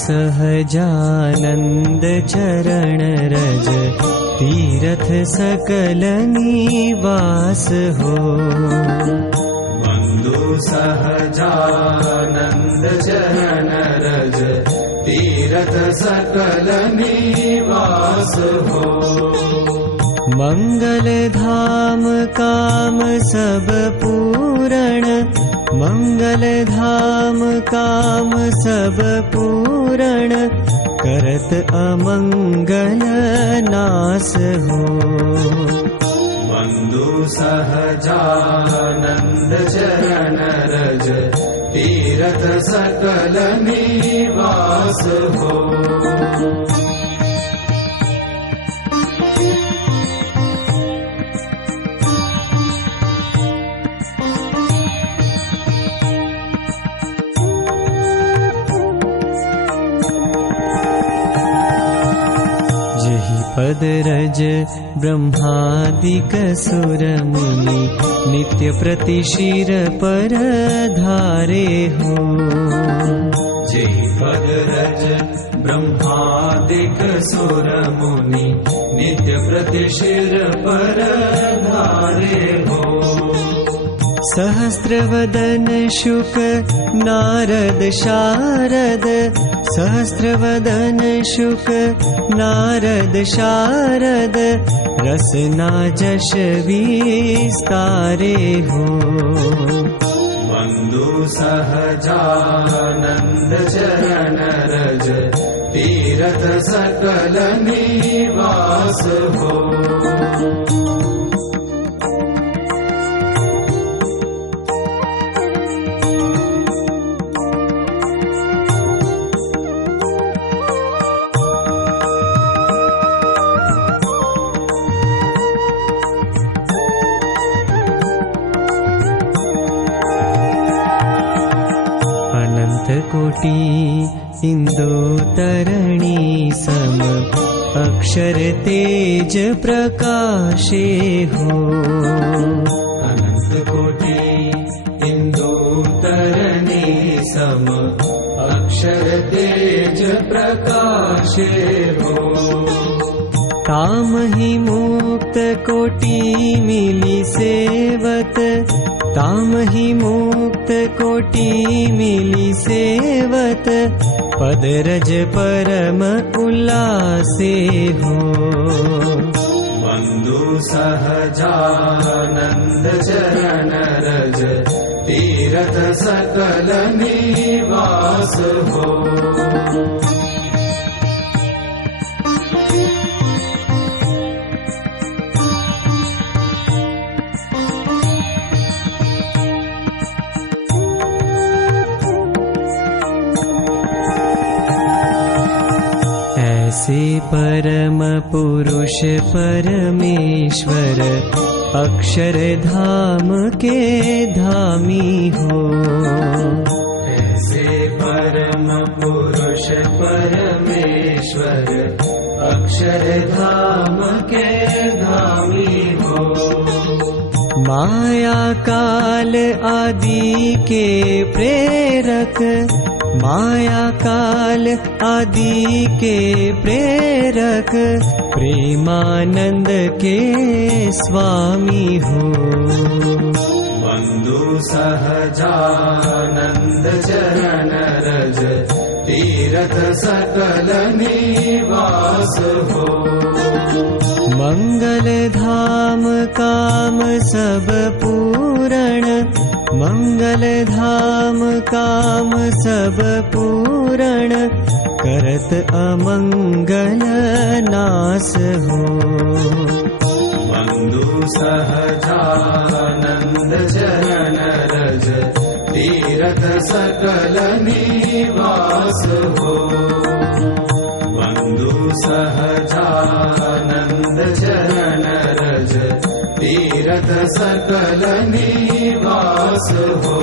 सहजानंद चरण रज तीरथ सकल निवास हो। बंधु सहजानंद चरण रज तीरथ सकल निवास हो। मंगल धाम काम सब पूरण, मंगल धाम काम सब पूरण, करत अमंगल नाश हो। बंधु सहजानंद चरण रज तीरथ सकल निवास हो। पद रज ब्रह्मादिक सुर मुनि, नित्य प्रति शिर पर धारे हो। जेहि पद रज ब्रह्मादिक सुर मुनि, नित्य प्रति शिर पर धारे हो। सहस्रवदन शुक नारद शारद, सहस्रवदन शुक नारद शारद, रसना जश विस्तारे हो। बंधु सहजानंद चरण रज तीरथ सकल निवास हो। कोटि इंदुतरणी सम, अक्षर तेज प्रकाशे हो। अनंत कोटि इंदुतरणी सम, अक्षर तेज प्रकाशे हो। तामहि मुक्त कोटि मिली सेवत, तामहि मुक्त कोटि मिली सेवत, पद रज परम उल्लासे हो। बंधु सहजानंद चरण रज तीरथ सकल निवास हो। ऐसे परम पुरुष परमेश्वर, अक्षर धाम के धामी हो। ऐसे परम पुरुष परमेश्वर, अक्षर धाम के धामी हो। माया काल आदि के प्रेरक, माया काल आदि के प्रेरक, प्रेमानंद के स्वामी हो। बंधु सहजानंद चरण रज तीरथ सकल निवास हो। मंगल धाम काम सब पूरण, मंगल धाम काम सब पूरण, करत अमंगल नाश हो। बंधु सहजानंद चरण रज तीरथ सकल निवास हो। बंधु सहजानंद चरण रज तीरथ सकल निवास हो।